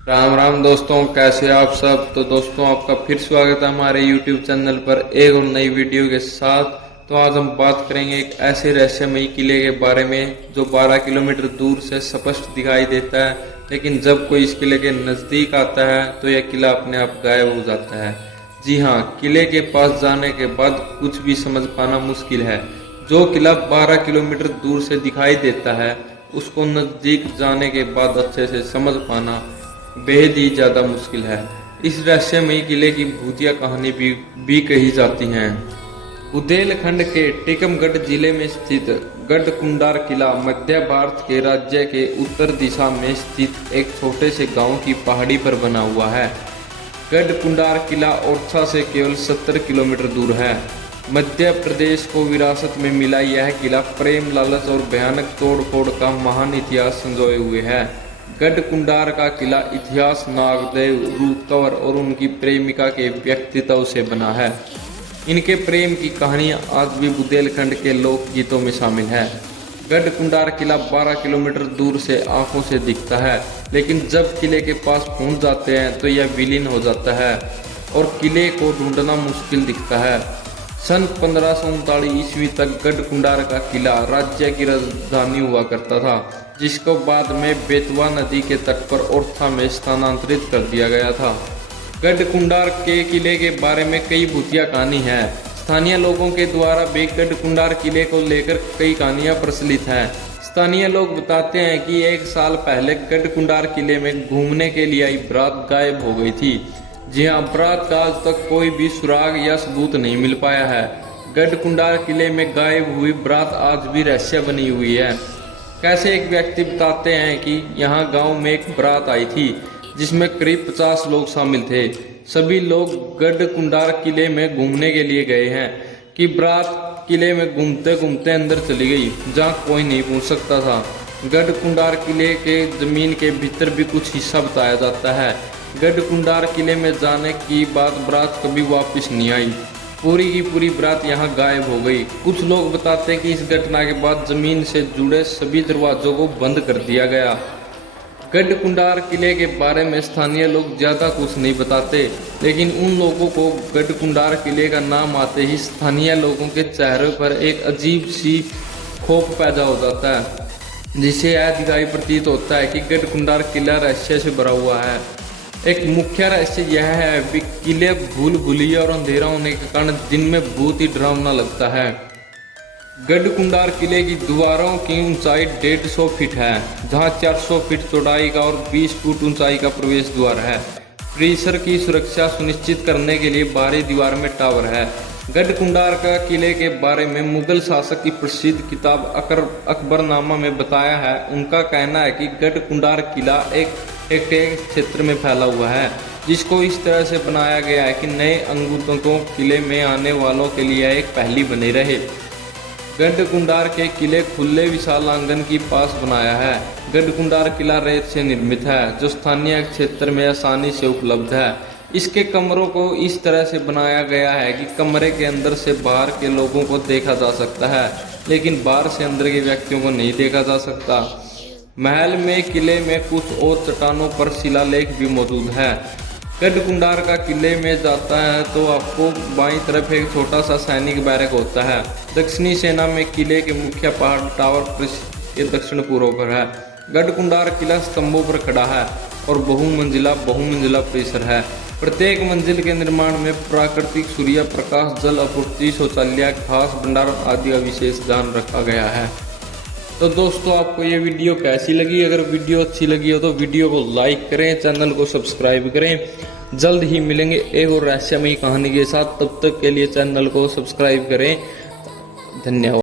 राम राम दोस्तों, कैसे आप सब। तो दोस्तों, आपका फिर स्वागत है हमारे YouTube चैनल पर एक और नई वीडियो के साथ। तो आज हम बात करेंगे एक ऐसे रहस्यमयी किले के बारे में जो 12 किलोमीटर दूर से स्पष्ट दिखाई देता है, लेकिन जब कोई इस किले के नजदीक आता है तो यह किला अपने आप गायब हो जाता है। जी हाँ, किले के पास जाने के बाद कुछ भी समझ पाना मुश्किल है। जो किला 12 किलोमीटर दूर से दिखाई देता है, उसको नजदीक जाने के बाद अच्छे से समझ पाना बेहद ही ज्यादा मुश्किल है। इस रहस्यमयी किले की भूतिया कहानी भी कही जाती है। बुंदेलखंड के टीकमगढ़ जिले में स्थित गढ़कुंडार किला मध्य भारत के राज्य के उत्तर दिशा में स्थित एक छोटे से गांव की पहाड़ी पर बना हुआ है। गढ़कुंडार किला ओरछा से केवल 70 किलोमीटर दूर है। मध्य प्रदेश को विरासत में मिला यह किला प्रेम, लालच और भयानक तोड़फोड़ का महान इतिहास संजोए हुए है। गढ़कुंडार का किला इतिहास नागदेव, रूप कंवर और उनकी प्रेमिका के व्यक्तित्व से बना है। इनके प्रेम की कहानियां आज भी बुंदेलखंड के लोक गीतों में शामिल है। गढ़कुंडार किला 12 किलोमीटर दूर से आंखों से दिखता है, लेकिन जब किले के पास पहुंच जाते हैं तो यह विलीन हो जाता है और किले को ढूंढना मुश्किल दिखता है। सन 1539 ईस्वी तक गढ़कुंडार का किला राज्य की राजधानी हुआ करता था, जिसको बाद में बेतवा नदी के तट पर ओरछा में स्थानांतरित कर दिया गया था। गढ़कुंडार के किले के बारे में कई भूतिया कहानी है। स्थानीय लोगों के द्वारा भी गढ़कुंडार किले को लेकर कई कहानियां प्रचलित हैं। स्थानीय लोग बताते हैं कि एक साल पहले गढ़कुंडार किले में घूमने के लिए आई बारात गायब हो गई थी। जी हाँ, बारात का आज तक कोई भी सुराग या सबूत नहीं मिल पाया है। गढ़कुंडार किले में गायब हुई बारात आज भी रहस्य बनी हुई है। कैसे एक व्यक्ति बताते हैं कि यहाँ गांव में एक बारात आई थी जिसमें करीब 50 लोग शामिल थे। सभी लोग गढ़कुंडार किले में घूमने के लिए गए हैं कि बारात किले में घूमते घूमते अंदर चली गई, जहाँ कोई नहीं पहुँच सकता था। गढ़कुंडार किले के जमीन के भीतर भी कुछ हिस्सा बताया जाता है। गढ़कुंडार किले में जाने की बाद बारात कभी वापस नहीं आई। पूरी की पूरी बारात यहाँ गायब हो गई। कुछ लोग बताते हैं कि इस घटना के बाद जमीन से जुड़े सभी दरवाजों को बंद कर दिया गया। गढ़कुंडार किले के बारे में स्थानीय लोग ज्यादा कुछ नहीं बताते, लेकिन उन लोगों को गढ़कुंडार किले का नाम आते ही स्थानीय लोगों के चेहरे पर एक अजीब सी खौफ पैदा हो जाता है, जिससे यह दिखाई प्रतीत होता है कि गढ़कुंडार किला रहस्य से भरा हुआ है। एक मुख्य रहस्य यह है कि किले भूल भुलैया और अंधेरा होने के कारण दिन में बहुत ही डरावना लगता है। गढ़कुंडार किले की दीवारों की ऊंचाई 150 फीट है, जहां 400 फीट चौड़ाई का और 20 फुट ऊंचाई का प्रवेश द्वार है। परिसर की सुरक्षा सुनिश्चित करने के लिए बाहरी दीवार में टावर है। गढ़कुंडार का किले के बारे में मुगल शासक की प्रसिद्ध किताब अकबरनामा में बताया है। उनका कहना है कि गढ़कुंडार किला एक क्षेत्र में फैला हुआ है, जिसको इस तरह से बनाया गया है कि नए अंगूठों को किले में आने वालों के लिए एक पहली बनी रहे। गढ़कुंडार के किले खुले विशाल आंगन की पास बनाया है। गढ़कुंडार किला रेत से निर्मित है, जो स्थानीय क्षेत्र में आसानी से उपलब्ध है। इसके कमरों को इस तरह से बनाया गया है कि कमरे के अंदर से बाहर के लोगों को देखा जा सकता है, लेकिन बाहर से अंदर के व्यक्तियों को नहीं देखा जा सकता। महल में किले में कुछ और चट्टानों पर शिलालेख भी मौजूद है। गढ़कुंडार का किले में जाता है तो आपको बाईं तरफ एक छोटा सा सैनिक बैरक होता है। दक्षिणी सेना में किले के मुख्य पहाड़ टावर के दक्षिण पूर्व पर है। गढ़कुंडार किला स्तंभों पर खड़ा है और बहुमंजिला परिसर है। प्रत्येक मंजिल के निर्माण में प्राकृतिक सूर्य प्रकाश, जल आपूर्ति, शौचालय, घास भंडार आदि का विशेष ध्यान रखा गया है। तो दोस्तों, आपको ये वीडियो कैसी लगी? अगर वीडियो अच्छी लगी हो तो वीडियो को लाइक करें, चैनल को सब्सक्राइब करें। जल्द ही मिलेंगे एक और रहस्यमयी कहानी के साथ। तब तक के लिए चैनल को सब्सक्राइब करें। धन्यवाद।